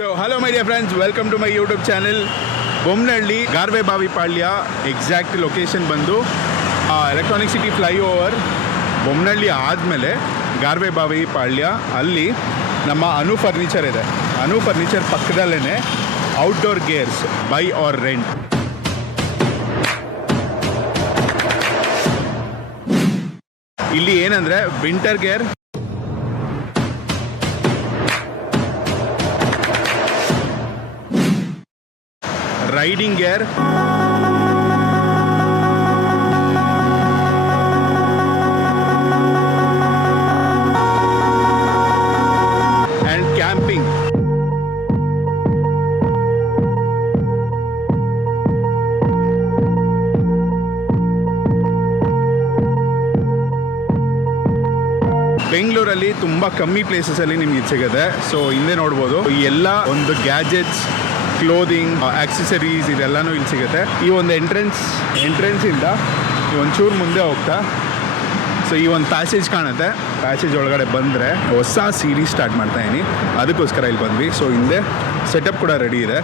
So hello my dear friends, welcome to my YouTube channel. Bommanahalli Garvebhavi Palya exact location ಬಂದು Electronic City flyover Bommanahalli ಆದಮೇಲೆ Garvebhavi Palya ಅಲ್ಲಿ ನಮ್ಮ Anu furniture ಇದೆ. Anu furniture ಪಕ್ಕದಲ್ಲೇ outdoor gears buy or rent. ಇಲ್ಲಿ ಏನಂದರೆ winter gear, riding gear, and camping. ಬೆಂಗಳೂರಲ್ಲಿ ತುಂಬ ಕಮ್ಮಿ ಪ್ಲೇಸಸಲ್ಲಿ ನಿಮ್ಗೆ ಇದು ಸಿಗುತ್ತೆ. ಸೊ ಹಿಂದೆ ನೋಡ್ಬೋದು ಈ ಎಲ್ಲ ಒಂದು ಗ್ಯಾಜೆಟ್ಸ್, ಕ್ಲೋದಿಂಗ್, ಆಕ್ಸೆಸರೀಸ್ ಇದೆಲ್ಲನೂ ಇಲ್ಲಿ ಸಿಗುತ್ತೆ. ಈ ಒಂದು ಎಂಟ್ರೆನ್ಸಿಂದ ಒಂಚೂರು ಮುಂದೆ ಹೋಗ್ತಾ ಸೊ ಈ ಒಂದು ಪ್ಯಾಸೇಜ್ ಕಾಣುತ್ತೆ. ಪ್ಯಾಸೇಜ್ ಒಳಗಡೆ ಬಂದರೆ ಹೊಸ ಸೀರೀಸ್ ಸ್ಟಾರ್ಟ್ ಮಾಡ್ತಾಯಿದ್ದೀನಿ, ಅದಕ್ಕೋಸ್ಕರ ಇಲ್ಲಿ ಬಂದ್ವಿ. ಸೊ ಹಿಂದೆ ಸೆಟಪ್ ಕೂಡ ರೆಡಿ ಇದೆ.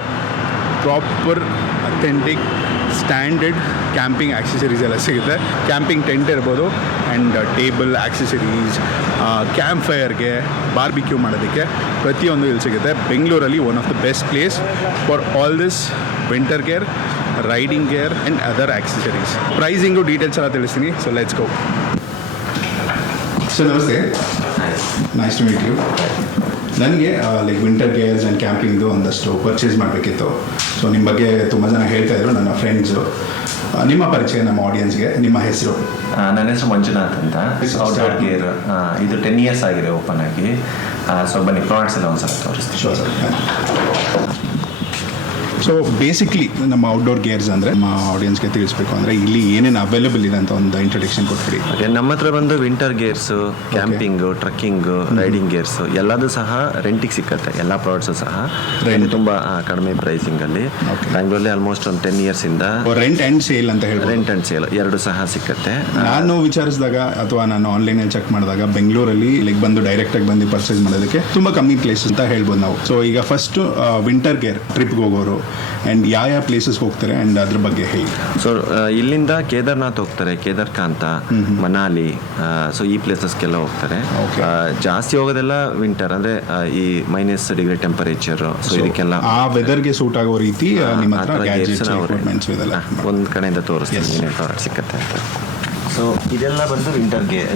Proper authentic standard camping accessories ಎಲ್ಲ ಸಿಗುತ್ತೆ. ಕ್ಯಾಂಪಿಂಗ್ ಟೆಂಟ್ ಇರ್ಬೋದು ಆ್ಯಂಡ್ ಟೇಬಲ್ ಆಕ್ಸೆಸರೀಸ್, ಕ್ಯಾಂಪ್ ಫೈರ್ಗೆ, ಬಾರ್ಬಿಕ್ಯೂ ಮಾಡೋದಕ್ಕೆ ಪ್ರತಿಯೊಂದು ಇಲ್ಲಿ ಸಿಗುತ್ತೆ. ಬೆಂಗಳೂರಲ್ಲಿ one of the best place for all this winter gear, riding gear and other accessories. Pricing details ಎಲ್ಲ ತಿಳಿಸ್ತೀನಿ. So let's go. ಸೊ ನಮಸ್ತೆ, ನೈಸ್ ಟು ಮೀಟ್ ಯು. ನನಗೆ ಲೈಕ್ ವಿಂಟರ್ ಗೇರ್ಸ್ ಆ್ಯಂಡ್ ಕ್ಯಾಂಪಿಂಗ್ದು ಒಂದಷ್ಟು ಪರ್ಚೇಸ್ ಮಾಡಬೇಕಿತ್ತು. ಸೊ ನಿಮ್ಮ ಬಗ್ಗೆ ತುಂಬ ಜನ ಹೇಳ್ತಾಯಿದ್ರು, ನನ್ನ ಫ್ರೆಂಡ್ಸು. ನಿಮ್ಮ ಪರಿಚಯ ನಮ್ಮ ಆಡಿಯನ್ಸ್ಗೆ, ನಿಮ್ಮ ಹೆಸರು? ನನ್ನ ಹೆಸರು ಮಂಜುನಾಥ್ ಅಂತ. ಔಟ್ಡೋರ್ ಗೇರ್ ಇದು 10 years ಆಗಿದೆ ಓಪನ್ ಆಗಿ. ಸೊ ಬನ್ನಿ ಪ್ರಾಡಕ್ಟ್ಸ್ ಎಲ್ಲ ಒಂದ್ಸಲ ತೋರಿಸ್ತೀವಿ. Sure sir. ಸೊ ಬೇಸಿಕ್ಲಿ ನಮ್ಮ ಔಟ್ಡೋರ್ ಗೇರ್ಸ್ ಅಂದರೆ ನಮ್ಮ ಆಡಿಯನ್ಸ್ಗೆ ತಿಳಿಸ್ಬೇಕು ಅಂದರೆ ಇಲ್ಲಿ ಏನೇನು ಅವೈಲೇಬಲ್ ಇದೆ ಅಂತ ಒಂದು ಇಂಟ್ರೊಡಕ್ಷನ್ ಕೊಟ್ಬಿಡಿ. ನಮ್ಮ ಹತ್ರ ಬಂದು winter gears, camping, trekking, riding gears ಎಲ್ಲದೂ ಸಹ ರೆಂಟಿಗೆ ಸಿಕ್ಕತ್ತೆ. ಎಲ್ಲ ಪ್ರಾಡಕ್ಟ್ಸು ಸಹ ತುಂಬ ಕಡಿಮೆ ಪ್ರೈಸಿಂಗಲ್ಲಿ. ಬ್ಯಾಂಗ್ಳೂರಲ್ಲಿ ಆಲ್ಮೋಸ್ಟ್ ಒಂದು 10 years ಇಂದ ರೆಂಟ್ ಆ್ಯಂಡ್ ಸೇಲ್ ಅಂತ ಹೇಳಿ, ರೆಂಟ್ ಆ್ಯಂಡ್ ಸೇಲ್ ಎರಡು ಸಹ ಸಿಕ್ಕತ್ತೆ. ನಾನು ವಿಚಾರಿಸಿದಾಗ ಅಥವಾ ನಾನು ಆನ್ಲೈನಲ್ಲಿ ಚೆಕ್ ಮಾಡಿದಾಗ ಬೆಂಗಳೂರಲ್ಲಿ ಲೈಕ್ ಬಂದು ಡೈರೆಕ್ಟಾಗಿ ಬಂದು ಪರ್ಚೇಸ್ ಮಾಡೋದಕ್ಕೆ ತುಂಬ ಕಮ್ಮಿ ಪ್ಲೇಸ್ ಅಂತ ಹೇಳ್ಬೋದು ನಾವು. ಸೊ ಈಗ ಫಸ್ಟು ವಿಂಟರ್ ಗೇರ್ ಟ್ರಿಪ್ಗೆ ಹೋಗೋರು ಆ್ಯಂಡ್ ಯಾವ ಪ್ಲೇಸಸ್ಗೆ ಹೋಗ್ತಾರೆ ಆ್ಯಂಡ್ ಅದ್ರ ಬಗ್ಗೆ ಹೇಳಿ. ಸೊ ಇಲ್ಲಿಂದ ಕೇದಾರ್ನಾಥ್ ಹೋಗ್ತಾರೆ, ಕೇದಾರ್ಕಾಂತ, ಮನಾಲಿ, ಸೊ ಈ ಪ್ಲೇಸಸ್ಗೆಲ್ಲ ಹೋಗ್ತಾರೆ. ಜಾಸ್ತಿ ಹೋಗೋದೆಲ್ಲ ವಿಂಟರ್ ಅಂದರೆ ಈ -degree ಟೆಂಪರೇಚರ್. ಸೊ ಇದಕ್ಕೆಲ್ಲ ಆ ವೆದರ್ಗೆ ಸೂಟ್ ಆಗೋ ರೀತಿ ನಿಮ್ಮ ಹತ್ರ ಒಂದು ಕಡೆಯಿಂದ ತೋರಿಸ್ತೀನಿ ಏನೇನು ಪ್ರಾಡಕ್ಟ್ ಸಿಕ್ಕತ್ತೆ ಅಂತ. ಸೊ ಇದೆಲ್ಲ ಬಂದು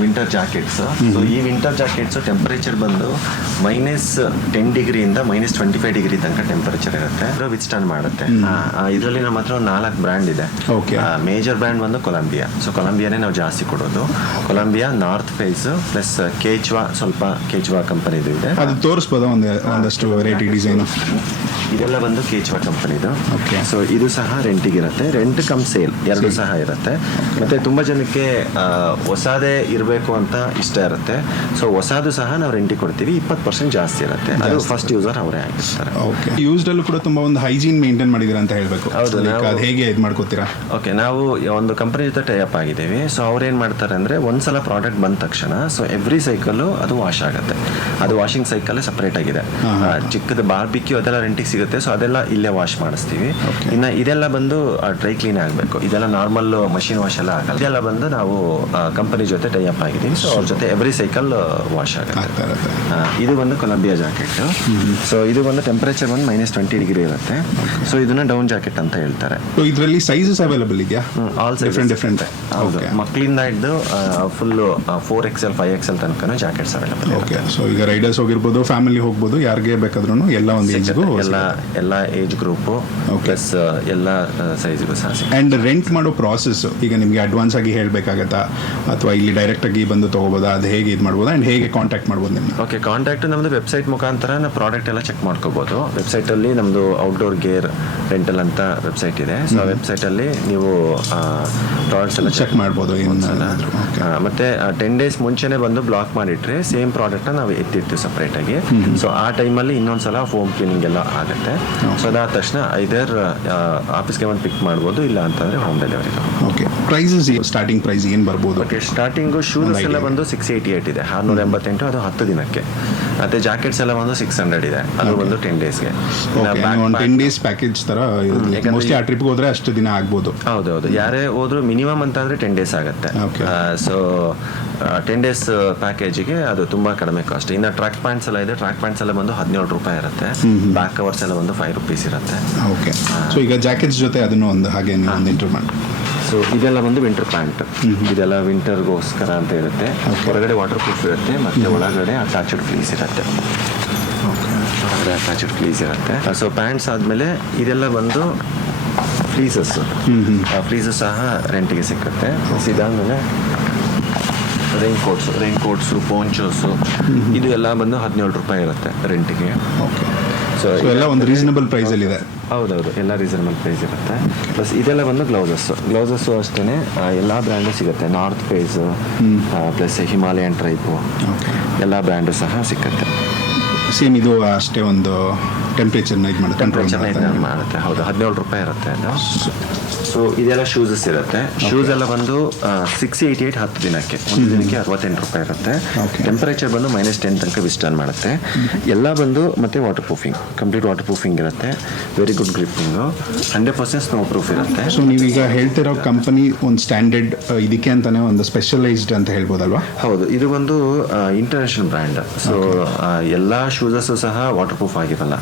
ವಿಂಟರ್ ಜಾಕೆಟ್ಸ್. ಸೊ ಈ ವಿಂಟರ್ ಜಾಕೆಟ್ಸ್ ಟೆಂಪರೇಚರ್ ಬಂದು -10 degree ಇಂದ -25 degree ತನಕ ಟೆಂಪರೇಚರ್ ಇರುತ್ತೆ. ವಿತ್ಸ್ಟ್ಯಾಂಡ್ ಮಾಡುತ್ತೆ. ಇದರಲ್ಲಿ ನಮ್ಮ ಹತ್ರ 4 ಬ್ರ್ಯಾಂಡ್ ಇದೆ. ಮೇಜರ್ ಬ್ರ್ಯಾಂಡ್ ಬಂದು ಕೊಲಂಬಿಯಾ. ಸೊ ಕೊಲಂಬಿಯಾನೇ ನಾವು ಜಾಸ್ತಿ ಕೊಡೋದು. ಕೊಲಂಬಿಯಾ, ನಾರ್ತ್ ಫೇಸ್ ಪ್ಲಸ್ ಕೇಚ್ವಾ, ಸ್ವಲ್ಪ ಕೇಚ್ವಾ ಕಂಪನಿದು ಇದೆ. ಅದು ತೋರಿಸ್ಬೋದ ಒಂದಷ್ಟು ವೆರೈಟಿ ಡಿಸೈನ್? ಇದೆಲ್ಲ ಬಂದು ಕೇಚ್ವಾ ಕಂಪನಿದು. ಸೊ ಇದು ಸಹ ರೆಂಟಿಗೆ ಇರುತ್ತೆ. ರೆಂಟ್ ಕಮ್ ಸೇಲ್ ಎರಡು ಸಹ ಇರುತ್ತೆ. ಮತ್ತೆ ತುಂಬಾ ಜನಕ್ಕೆ ಹೊಸದೇ ಇರಬೇಕು ಅಂತ ಇಷ್ಟ ಇರುತ್ತೆ. ಸೊ ಹೊಸದು ಸಹ ನಾವು ರೆಂಟಿಗೆ ಕೊಡ್ತೀವಿ. 20% ಜಾಸ್ತಿ ಇರುತ್ತೆ. ಅದು ಫಸ್ಟ್ ಯೂಸರ್ ಅವರೇ ಆಗಿರ್ತಾರೆ. ಓಕೆ. ಯೂಸ್ಡಲ್ಲೂ ಕೂಡ ತುಂಬ ಒಂದು ಹೈಜೀನ್ ಮೇಂಟೈನ್ ಮಾಡಿದ್ದೀರಾ ಅಂತ ಹೇಳಬೇಕು. ಹೌದು. ಅದು ಹೇಗೆ ಇದು ಮಾಡ್ಕೋತೀರಾ? ಓಕೆ, ನಾವು ಒಂದು ಕಂಪನಿ ಜೊತೆ ಟೈ ಅಪ್ ಆಗಿದ್ದೀವಿ. ಸೊ ಅವ್ರೇನು ಮಾಡ್ತಾರೆ ಅಂದರೆ ಒಂದ್ಸಲ ಪ್ರಾಡಕ್ಟ್ ಬಂದ ತಕ್ಷಣ ಸೊ ಎವ್ರಿ ಸೈಕಲ್ಲು ಅದು ವಾಶ್ ಆಗುತ್ತೆ. ಅದು ವಾಷಿಂಗ್ ಸೈಕಲ್ ಸಪ್ರೇಟ್ ಆಗಿದೆ. ಚಿಕ್ಕದು ಬಾರ್ಬಿಕ್ಯೂ ಅದೆಲ್ಲ ರೆಂಟಿಗೆ ಸಿಗುತ್ತೆ. ಸೊ ಅದೆಲ್ಲ ಇಲ್ಲೇ ವಾಶ್ ಮಾಡಿಸ್ತೀವಿ. ಇನ್ನು ಇದೆಲ್ಲ ಬಂದು ಡ್ರೈ ಕ್ಲೀನ್ ಆಗಬೇಕು. ಇದೆಲ್ಲ ನಾರ್ಮಲ್ ಮಷಿನ್ ವಾಶ್ ಎಲ್ಲ ಆಗಲ್ಲ. ಇದೆಲ್ಲ ಬಂದು ನಾವು ಕಂಪನಿ ಜೊತೆ ಟೈ ಅಪ್ ಆಗಿದ್ದೀವಿ. ಸೊ ಅವ್ರ ಜೊತೆ ಎವ್ರಿ ಸೈಕಲ್ ವಾಶ್ ಆಗುತ್ತೆ. ಇದು ಬಂದು ಕೊಲಂಬಿಯಾ ಜಾಕೆಟ್. ಸೊ ಇದು ಬಂದು ಟೆಂಪರೇಚರ್ ಬಂದು -20 degree ಇರುತ್ತೆ. ಸೊ ಇದನ್ನ ಡೌನ್ ಜಾಕೆಟ್ ಅಂತ ಹೇಳ್ತಾರೆ. ಇದರಲ್ಲಿ ಸೈಜಸ್ ಅವೈಲೇಬಲ್ ಇದೆಯಾ? All different. ಹೌದು, ಮಕ್ಕಳಿಂದ ಹಿಡಿದು ಫುಲ್ 4XL 5XL ತನಕ ಜಾಕೆಟ್ಸ್ ಅವೈಲೇಬಲ್. ಓಕೆ. ಸೊ ಈಗ ರೈಡರ್ಸ್ ಹೋಗಿರ್ಬೋದು, ಫ್ಯಾಮಿಲಿ ಹೋಗ್ಬೋದು, ಯಾರಿಗೆ ಬೇಕಾದ್ರೂ ಎಲ್ಲ ಒಂದು ಏಜ್ಗೂ ಎಲ್ಲ ಏಜ್ ಗ್ರೂಪು ಪ್ಲಸ್ ಎಲ್ಲ ಸೈಜ್ಗೂ ಸಹ. ಆ್ಯಂಡ್ ರೆಂಟ್ ಮಾಡೋ ಪ್ರಾಸೆಸ್ ಈಗ ನಿಮಗೆ ಅಡ್ವಾನ್ಸ್ ಆಗಿ ಹೇಳಬೇಕಾಗತ್ತಾ ಅಥವಾ ಇಲ್ಲಿ ಡೈರೆಕ್ಟಾಗಿ ಬಂದು ತೊಗೋಬೋದಾ? ಅದು ಹೇಗೆ ಇದು ಮಾಡ್ಬೋದಾ ಆ್ಯಂಡ್ ಹೇಗೆ ಕಾಂಟ್ಯಾಕ್ಟ್ ಮಾಡ್ಬೋದು ನಿಮ್ಮನ್ನ? ಓಕೆ, ಕಾಂಟ್ಯಾಕ್ಟ್ ನಮ್ಮದು ವೆಬ್ಸೈಟ್ ಮುಖಾಂತರ ನಾವು ಪ್ರಾಡಕ್ಟ್ ಎಲ್ಲ ಚೆಕ್ ಮಾಡ್ಕೋಬೋದು. ವೆಬ್ಸೈಟಲ್ಲಿ ನಮ್ಮದು ಔಟ್ಡೋರ್ ಗೇರ್ ರೆಂಟಲ್ ಅಂತ ವೆಬ್ಸೈಟ್ ಇದೆ. ಸೊ ಆ ವೆಬ್ಸೈಟಲ್ಲಿ ನೀವು ಪ್ರಾಡಕ್ಟ್ಸ್ ಎಲ್ಲ ಚೆಕ್ ಮಾಡ್ಬೋದು. ಮತ್ತು 10 days ಮುಂಚೆನೇ ಬಂದು ಬ್ಲಾಕ್ ಮಾಡಿಟ್ರೆ ಸೇಮ್ ಪ್ರಾಡಕ್ಟ್ನ ನಾವು ಎತ್ತಿರ್ತೀವಿ ಸಪ್ರೇಟಾಗಿ. ಸೊ ಆ ಟೈಮಲ್ಲಿ ಇನ್ನೊಂದ್ಸಲ ಫೋಮ್ ಕ್ಲೀನಿಂಗ್ ಎಲ್ಲ ಆಗುತ್ತೆ. ಸೊ ಅದಾದ ತಕ್ಷಣ ಐದರ್ ಆಫೀಸ್ಗೆ ಬಂದು ಪಿಕ್ ಮಾಡ್ಬೋದು, ಇಲ್ಲ ಅಂತಂದರೆ home delivery. Okay. Prices starting price ಏನು ಬರ್ಬೋದು? ಓಕೆ, ಸ್ಟಾರ್ಟಿಂಗು ಶೂಸ್ ಎಲ್ಲ ಬಂದು 688 ಇದೆ, 688, ಅದು 10 ದಿನಕ್ಕೆ. ಮತ್ತೆ ಜಾಕೆಟ್ಸ್ ಎಲ್ಲ ಬಂದು 600 ಇದೆ, ಅದು ಬಂದು 10 ಡೇಸ್ಗೆ. ಒಂದು 10 ಡೇಸ್ ಪ್ಯಾಕೇಜ್ ಥರ ಮೋಸ್ಟ್ಲಿ ಆ ಟ್ರಿಪ್ಗೆ ಹೋದರೆ ಅಷ್ಟು ದಿನ ಆಗ್ಬೋದು. ಹೌದೌದು, ಯಾರೇ ಹೋದ್ರು ಮಿನಿಮಮ್ ಅಂತ ಅಂದರೆ 10 ಡೇಸ್ ಆಗುತ್ತೆ. ಸೊ 10 ಡೇಸ್ ಪ್ಯಾಕೇಜಿಗೆ ಅದು ತುಂಬ ಕಡಿಮೆ ಕಾಸ್ಟ್. ಇನ್ನು ಟ್ರ್ಯಾಕ್ ಪ್ಯಾಂಟ್ಸ್ ಎಲ್ಲ ಇದೆ, ಟ್ರ್ಯಾಕ್ ಪ್ಯಾಂಟ್ಸ್ ಎಲ್ಲ ಬಂದು 17 ರೂಪಾಯಿ ಇರುತ್ತೆ, ಬ್ಯಾಕ್ ಕವರ್ಸ್ ಎಲ್ಲ ಬಂದು 5 ರೂಪೀಸ್ ಇರುತ್ತೆ. ಓಕೆ, ಸೊ ಈಗ ಜಾಕೆಟ್ಸ್ ಜೊತೆ ಅದನ್ನು ಒಂದು ಹಾಗೆ ಒಂದು ಇಂಟರ್ ಮಾಡಿ. ಸೊ ಇದೆಲ್ಲ ಬಂದು ವಿಂಟರ್ ಪ್ಯಾಂಟ್, ಇದೆಲ್ಲ ವಿಂಟರ್ಗೋಸ್ಕರ ಅಂತ ಇರುತ್ತೆ. ಹೊರಗಡೆ ವಾಟರ್ ಪ್ರೂಫ್ ಇರುತ್ತೆ, ಮತ್ತು ಒಳಗಡೆ ಅಟ್ಯಾಚ್ಡ್ ಫ್ಲೀಸ್ ಇರುತ್ತೆ. ಒಳಗಡೆ ಅಟ್ಯಾಚ್ಡ್ ಫ್ಲೀಸ್ ಇರುತ್ತೆ. ಸೊ ಪ್ಯಾಂಟ್ಸ್ ಆದಮೇಲೆ ಇದೆಲ್ಲ ಬಂದು ಫ್ಲೀಸಸ್, ಫ್ಲೀಸು ಸಹ ರೆಂಟಿಗೆ ಸಿಕ್ಕುತ್ತೆ. ಇದಾದಮೇಲೆ ರೈನ್ ಕೋಟ್ಸು, ಪೋಂಚೋಸು, ಇದು ಎಲ್ಲ ಬಂದು 17 ರೂಪಾಯಿ ಇರುತ್ತೆ ರೆಂಟಿಗೆ. ಓಕೆ, ಸೊ ಎಲ್ಲ ಒಂದು ರೀಸನಬಲ್ ಪ್ರೈಸಲ್ಲಿದೆ. ಹೌದೌದು, ಎಲ್ಲ ರೀಸನಬಲ್ ಪ್ರೈಸ್ ಇರುತ್ತೆ. ಪ್ಲಸ್ ಇದೆಲ್ಲ ಬಂದು ಗ್ಲೌಸಸ್ಸು ಅಷ್ಟೇ ಎಲ್ಲ ಬ್ರ್ಯಾಂಡು ಸಿಗುತ್ತೆ. ನಾರ್ತ್ ಫೇಸು ಪ್ಲಸ್ ಹಿಮಾಲಯನ್ ಟ್ರೈಪು, ಎಲ್ಲ ಬ್ರ್ಯಾಂಡು ಸಹ ಸಿಕ್ಕತ್ತೆ. ಸೇಮ್ ಇದು ಅಷ್ಟೇ ಒಂದು ಟೆಂಪ್ರೇಚರ್ನ ಇದು ಮಾಡುತ್ತೆ. ಹೌದು, 17 ರೂಪಾಯಿ ಇರುತ್ತೆ ಅದು. ಸೊ ಇದೆಲ್ಲ ಶೂಸಸ್ ಇರುತ್ತೆ. ಶೂಸ್ ಎಲ್ಲ ಬಂದು 688 10 ದಿನಕ್ಕೆ, ಒಂದು ದಿನಕ್ಕೆ 68 ರೂಪಾಯಿ ಇರುತ್ತೆ. ಟೆಂಪರೇಚರ್ ಬಂದು -10 ತನಕ ವಿಸ್ಟರ್ನ್ ಮಾಡುತ್ತೆ. ಎಲ್ಲ ಬಂದು ಮತ್ತೆ water proofing, complete water proofing ಇರುತ್ತೆ. ವೆರಿ ಗುಡ್ ಗ್ರಿಪ್ಪಿಂಗು, 100% ಸ್ನೋ ಪ್ರೂಫ್ ಇರುತ್ತೆ. ಸೊ ನೀವೀಗ ಹೇಳ್ತಿರೋ ಕಂಪನಿ ಒಂದು ಸ್ಟ್ಯಾಂಡರ್ಡ್ ಇದಕ್ಕೆ ಅಂತಾನೆ ಒಂದು ಸ್ಪೆಷಲೈಸ್ಡ್ ಅಂತ ಹೇಳ್ಬೋದಲ್ವಾ? ಹೌದು, ಇದು ಒಂದು ಇಂಟರ್ನ್ಯಾಷನಲ್ ಬ್ರ್ಯಾಂಡ್. ಸೊ ಎಲ್ಲ ಶೂಸಸ್ಸು ಸಹ ವಾಟರ್ ಪ್ರೂಫ್ ಆಗಿರಲ್ಲ.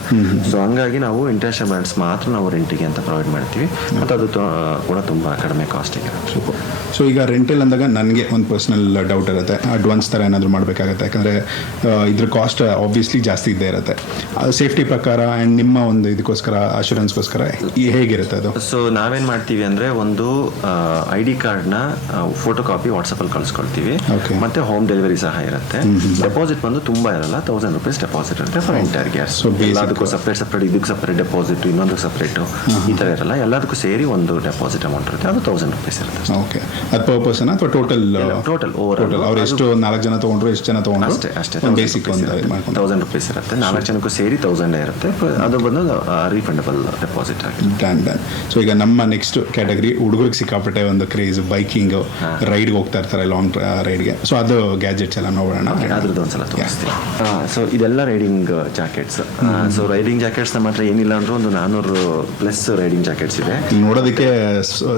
ಸೊ ಹಂಗಾಗಿ ನಾವು ಇಂಟರ್ನ್ಯಾಷನಲ್ ಬ್ರ್ಯಾಂಡ್ಸ್ ಮಾತ್ರ ನಾವು ರೆಂಟಿಗೆ ಅಂತ ಪ್ರೊವೈಡ್ ಮಾಡ್ತೀವಿ, ಮತ್ತು ಅದು ಕೂಡ ತುಂಬ ಕಡಿಮೆ ಕಾಸ್ಟಿಗೆ. ಸೂಪರ್. ಸೊ ಈಗ ರೆಂಟಲ್ ಅಂದಾಗ ನನಗೆ ಒಂದು ಪರ್ಸ್ನಲ್ ಡೌಟ್ ಇರುತ್ತೆ, ಅಡ್ವಾನ್ಸ್ ಥರ ಏನಾದರೂ ಮಾಡಬೇಕಾಗತ್ತೆ, ಯಾಕಂದರೆ ಇದ್ರ ಕಾಸ್ಟ್ ಆಬ್ವಿಯಸ್ಲಿ ಜಾಸ್ತಿ ಇದ್ದೇ ಇರುತ್ತೆ. ಸೇಫ್ಟಿ ಪ್ರಕಾರ ಆ್ಯಂಡ್ ನಿಮ್ಮ ಒಂದು ಇದಕ್ಕೋಸ್ಕರ ಅಶೂರೆನ್ಸ್ಗೋಸ್ಕರ ಹೇಗಿರುತ್ತೆ ಅದು? ಸೊ ನಾವೇನು ಮಾಡ್ತೀವಿ ಅಂದರೆ, ಒಂದು ID ಕಾರ್ಡ್ನ ಫೋಟೋ ಕಾಪಿ ವಾಟ್ಸಪ್ಪಲ್ಲಿ ಕಳಿಸ್ಕೊಳ್ತೀವಿ, ಮತ್ತು ಹೋಮ್ ಡೆಲಿವರಿ ಸಹ ಇರುತ್ತೆ. ಡೆಪಾಸಿಟ್ ಬಂದು ತುಂಬ ಇರಲ್ಲ, 1000 ರೂಪೀಸ್ ಡೆಪಾಸಿಟ್ ಇರುತ್ತೆ ಫಾರ್ ಎಂಟೈರ್ ಗ್ಯಾಸ್. ಸೊ ಎಲ್ಲದಕ್ಕೂ ಸಪ್ರೇಟ್ ಇದಕ್ಕೆ ಸಪ್ರೇಟ್ ಡೆಪಾಸಿಟ್, ಇನ್ನೊಂದು ಸಪ್ರೇಟು, ಈ ಥರ ಇರಲ್ಲ. ಎಲ್ಲದಕ್ಕೂ ಸೇರಿ ಒಂದು ಡೆಪಾಸಿಟ್ ಅಮೌಂಟ್ ಇರುತ್ತೆ, ಅದು 1000 ರೂಪೀಸ್ ಇರುತ್ತೆ. ಓಕೆ, ಅದು ಪರ್ ಪರ್ಸನ್ ಅಥವಾ ಟೋಟಲ್ ಓವರ್ ಅವ್ರು ಎಷ್ಟು 4 ಜನ ತೊಗೊಂಡ್ರು, ಎಷ್ಟು ಜನ ತೊಗೊಂಡ್ರು ಅಷ್ಟೇ ಬೇಸಿಕ್ ಒಂದು 1000 ರೂಪೀಸ್ ಇರುತ್ತೆ. 4 ಜನಕ್ಕೂ ಸೇರಿ 1000 ಇರುತ್ತೆ. ಅದು ಬಂದು ರೀಫಂಡಬಲ್ ಡೆಪಾಸಿಟ್ ಆಗಿದೆ. ಡನ್. ಸೊ ಈಗ ನಮ್ಮ ನೆಕ್ಸ್ಟ್ ಕ್ಯಾಟಗರಿ ಹುಡುಗರಿಗೆ ಸಿಕ್ಕಾಪಟ್ಟೆ ಒಂದು ಕ್ರೇಜ್, ಬೈಕಿಂಗ್ ರೈಡ್ಗೆ ಹೋಗ್ತಾ ಇರ್ತಾರೆ, ಲಾಂಗ್ ರೈಡ್ಗೆ. ಸೊ ಅದು ಗ್ಯಾಜೆಟ್ಸ್ ಎಲ್ಲ ನೋಡೋಣ, ಅದ್ರದ್ದು ಒಂದ್ಸಲ ತೋರಿಸ್ತೀವಿ. ಸೊ ಇದೆಲ್ಲ riding jackets. So riding jackets ನಮ್ಮ ಹತ್ರ ಏನಿಲ್ಲ ಅಂದ್ರೂ ಒಂದು 400+ ರೈಡಿಂಗ್ ಜಾಕೆಟ್ಸ್ ಇದೆ. ನೋಡೋದಕ್ಕೆ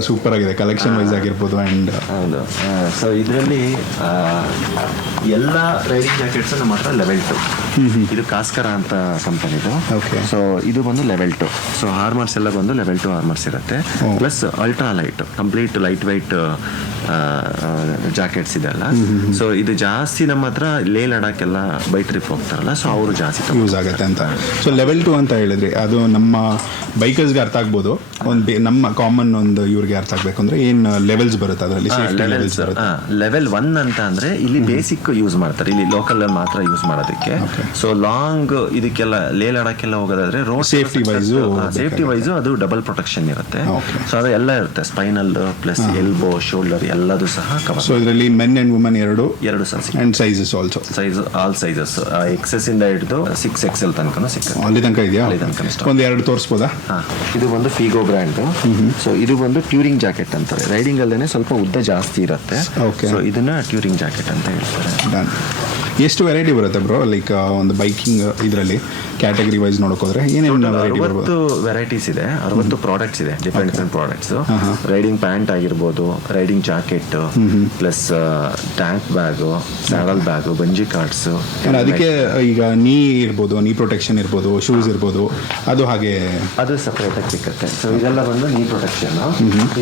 ಸೂಪರ್ ಆಗಿದೆ, ಕಲೆಕ್ಷನ್ ವೈಸ್ ಆಗಿರ್ಬೋದು. ಆ್ಯಂಡ್ ಹೌದು, ಸೊ ಇದರಲ್ಲಿ ಎಲ್ಲ ರೈಡಿಂಗ್ ಜಾಕೆಟ್ಸ್ ನಮ್ಮ ಹತ್ರ ಲೆವೆಲ್ 2. ಇದು ಕಾಸ್ಕರ ಅಂತ ಕಂಪನಿದು. ಸೊ ಇದು ಬಂದು ಲೆವೆಲ್ 2. ಸೊ ಆರ್ಮರ್ಸ್ ಎಲ್ಲ ಬಂದು ಲೆವೆಲ್ 2 ಆರ್ಮರ್ಸ್ ಇರುತ್ತೆ. Plus ultra light, complete light white jackets ಇದೆಲ್ಲ. ಸೊ ಇದು ಜಾಸ್ತಿ ನಮ್ಮ ಹತ್ರ ಲೇ ಲಡಾಖ್ ಎಲ್ಲ ಬೈ ಟ್ರಿಪ್ ಹೋಗ್ತಾರಲ್ಲ, ಸೊ ಅವರು ಜಾಸ್ತಿ ಯೂಸ್ ಆಗುತ್ತೆ ಅಂತ. ಸೊ ಲೆವೆಲ್ 2 ಅಂತ ಹೇಳಿದ್ರಿ, ಅದು ನಮ್ಮ ಬೈಕರ್ಸ್ಗೆ ಅರ್ಥ ಆಗ್ಬೋದು. ಒಂದು ನಮ್ಮ ಕಾಮನ್ ಒಂದು ಇವ್ರಿಗೆ ಅರ್ಥ ಆಗ್ಬೇಕು ಅಂದ್ರೆ ಏನು ಲೆವೆಲ್ಸ್ ಬರುತ್ತೆ ಅದರಲ್ಲಿ? ಲೆವೆಲ್ 1 ಅಂತ ಅಂದ್ರೆ ಇಲ್ಲಿ ಬೇಸಿಕ್ ಯೂಸ್ ಮಾಡ್ತಾರೆ, ಇಲ್ಲಿ ಲೋಕಲ್ ಮಾತ್ರ ಯೂಸ್ ಮಾಡೋದಕ್ಕೆ. ಸೊ ಲಾಂಗ್ ಇದಕ್ಕೆಲ್ಲ ಲೇ ಲಡಾಖೆಲ್ಲ ಹೋಗೋದಾದ್ರೆ ರೋಡ್ ಸೇಫ್ಟಿ ವೈಸು ಅದು ಡಬಲ್ ಪ್ರೊಟೆಕ್ಷನ್ ಇರುತ್ತೆ. ಸೊ ಅದು ಎಲ್ಲ ಇರುತ್ತೆ, ಸ್ಪೈನಲ್ ಪ್ಲಸ್ ಎಲ್ಬೋ, ಶೋಲ್ಡರ್ ಎಲ್ಲದೂ ಸಹ ಕವರ್. ಸೊ ಇದರಲ್ಲಿ ಮೆನ್ ಅಂಡ್ ವುಮೆನ್ ಎರಡು and sizes also, all sizes, XS ಇಂದ ಹಿಡಿದು 6XL ತನಕ ಸಿಗುತ್ತೆ. ಅಲ್ಲಿ ತನಕ ಇದೆಯಾ? ಒಂದು ಎರಡು ತೋರಿಸ್ಬೋದಾ? ಇದು ಬಂದು ಫಿಗೋ ಬ್ರ್ಯಾಂಡ್. ಸೊ ಇದು ಬಂದು ಟ್ಯೂರಿಂಗ್ ಜಾಕೆಟ್ ಅಂತಾರೆ. ರೈಡಿಂಗ್ ಅಲ್ಲೇನೆ ಸ್ವಲ್ಪ ಉದ್ದ ಜಾಸ್ತಿ ಇರುತ್ತೆ. ಸೊ ಇದನ್ನ ಟ್ಯೂರಿಂಗ್ ಜಾಕೆಟ್ ಅಂತ ಹೇಳ್ತಾರೆ. ಎಷ್ಟು ವೆರೈಟಿ ಬರುತ್ತೆ ಬ್ರೋ? ಲೈಕ್ ಒಂದು ಬೈಕಿಂಗ್ ಇದರಲ್ಲಿ ಕ್ಯಾಟಗರಿ ವೈಸ್ ನೋಡೋಕೋದ್ರೆ ಏನೇನು 60 ವೆರೈಟೀಸ್ ಇದೆ, 60 ಪ್ರಾಡಕ್ಟ್ಸ್ ಇದೆ, ಡಿಫ್ರೆಂಟ್ ಪ್ರಾಡಕ್ಟ್ಸ್. ರೈಡಿಂಗ್ ಪ್ಯಾಂಟ್ ಆಗಿರ್ಬೋದು, riding jacket, plus tank bag, saddle bag, bungee cords. ಅದಕ್ಕೆ ಈಗ ನೀ ಇರ್ಬೋದು, ನೀ ಪ್ರೊಟೆಕ್ಷನ್ ಇರ್ಬೋದು, ಶೂಸ್ ಇರ್ಬೋದು, ಅದು ಹಾಗೆ ಅದು ಸಪ್ರೇಟ್ ಆಗಿ ಸಿಕ್ಕತ್ತೆ. ಸೊ ಇದೆಲ್ಲ ಬಂದು ನೀ ಪ್ರೊಟೆಕ್ಷನ್.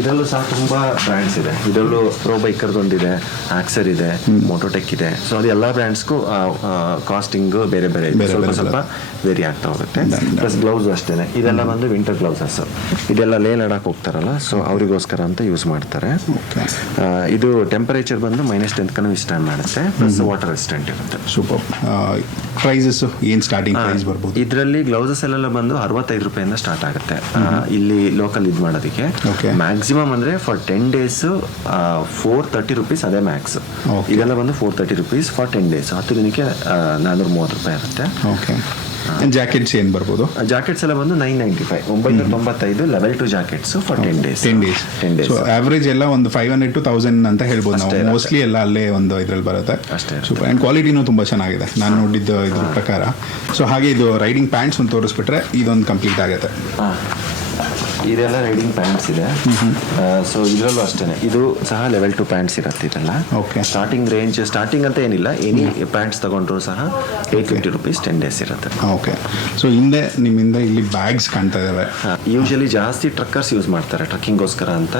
ಇದರಲ್ಲೂ ಸಹ ತುಂಬಾ ಬ್ರ್ಯಾಂಡ್ಸ್ ಇದೆ. ಇದರಲ್ಲೂ ಪ್ರೋ ಬೈಕರ್ದು ಒಂದಿದೆ, ಆಕ್ಸರ್ ಇದೆ, ಮೋಟೋಟೆಕ್ ಇದೆ. ಸೊ ಅದು ಎಲ್ಲ ಬ್ರ್ಯಾಂಡ್ಸ್ಗೂ ಕಾಸ್ಟಿಂಗ್ ಬೇರೆ ಬೇರೆ ಇದೆ, ಸ್ವಲ್ಪ ವೇರಿ ಆಗ್ತಾ ಹೋಗುತ್ತೆ. ಪ್ಲಸ್ ಗ್ಲೌಸ್ ಅಷ್ಟೇ, ಇದೆಲ್ಲ ಬಂದು ವಿಂಟರ್ ಗ್ಲೌಸಸ್. ಇದೆಲ್ಲ ಲೇ ಲಡಾಖ್ ಹೋಗ್ತಾರಲ್ಲ, ಸೊ ಅವರಿಗೋಸ್ಕರ ಅಂತ ಯೂಸ್ ಮಾಡ್ತಾರೆ. ಇದು ಟೆಂಪರೇಚರ್ ಬಂದು -10 ತನಕ ವಿಸ್ಟ್ಯಾಂಡ್ ಮಾಡುತ್ತೆ, ಪ್ಲಸ್ ವಾಟರ್ ರೆಸಿಸ್ಟೆಂಟ್ ಇರುತ್ತೆ. ಸೂಪರ್. ಪ್ರೈಸಸ್ ಏನು ಸ್ಟಾರ್ಟಿಂಗ್ ಪ್ರೈಸ್ ಬರ್ಬೋದು? ಇದರಲ್ಲಿ ಗ್ಲೌಸಸ್ ಎಲ್ಲ ಬಂದು 65 ರೂಪಾಯಿಂದ ಸ್ಟಾರ್ಟ್ ಆಗುತ್ತೆ ಇಲ್ಲಿ ಲೋಕಲ್ ಇದು ಮಾಡೋದಕ್ಕೆ. ಮ್ಯಾಕ್ಸಿಮಮ್ ಅಂದ್ರೆ ಫಾರ್ 10 ಡೇಸ್ 430 ರೂಪೀಸ್, ಅದೇ ಮ್ಯಾಕ್ಸ್. ಇದೆಲ್ಲ ಬಂದು 430 ರೂಪೀಸ್ ಫಾರ್ 10 ಡೇಸ್. 10 ದಿನಕ್ಕೆ 430 ರೂಪಾಯಿ ಇರುತ್ತೆ. ಜಾಕೆಟ್ಸ್ ಏನು ಬರ್ಬೋದು? ಜಾಕೆಟ್ಸ್ ಎಲ್ಲ ಬಂದು 995 995 level 2 jackets for 10 days. 10 days. So average ಎಲ್ಲ ಒಂದು 500 to 1000 ಅಂತ ಹೇಳ್ಬೋದು ನಾವು. ಮೋಸ್ಟ್ಲಿ ಎಲ್ಲ ಅಲ್ಲೇ ಒಂದು ಇದ್ರಲ್ಲಿ ಬರುತ್ತೆ. ಅಷ್ಟೇ. ಸೂಪರ್. ಆ್ಯಂಡ್ ಕ್ವಾಲಿಟಿನೂ ತುಂಬ ಚೆನ್ನಾಗಿದೆ ನಾನು ನೋಡಿದ್ದು ಇದ್ರ ಪ್ರಕಾರ. ಸೊ ಹಾಗೆ ಇದು ರೈಡಿಂಗ್ ಪ್ಯಾಂಟ್ಸ್ ಒಂದು ತೋರಿಸ್ಬಿಟ್ರೆ ಇದೊಂದು ಕಂಪ್ಲೀಟ್ ಆಗುತ್ತೆ. ಇದೆಲ್ಲ ರೈಡಿಂಗ್ ಪ್ಯಾಂಟ್ಸ್ ಇದೆ. ಸೊ ಇದರಲ್ಲೂ ಅಷ್ಟೇ, ಇದು ಸಹ ಲೆವೆಲ್ 2 ಪ್ಯಾಂಟ್ಸ್ ಇರುತ್ತೆ ಇದೆಲ್ಲ. ಓಕೆ. ಸ್ಟಾರ್ಟಿಂಗ್ ಅಂತ ಏನಿಲ್ಲ, ಎನಿ ಪ್ಯಾಂಟ್ಸ್ ತಗೊಂಡ್ರು ಸಹ 850 rupees 10 ಡೇಸ್ ಇರುತ್ತೆ. ಓಕೆ. ಸೊ ಹಿಂದೆ ನಿಮ್ಮಿಂದ ಇಲ್ಲಿ ಬ್ಯಾಗ್ಸ್ ಕಾಣ್ತಾ ಇದ್ದಾವೆ. ಯೂಶಲಿ ಜಾಸ್ತಿ ಟ್ರಕ್ಕರ್ಸ್ ಯೂಸ್ ಮಾಡ್ತಾರೆ, ಟ್ರಕ್ಕಿಂಗ್ಗೋಸ್ಕರ ಅಂತ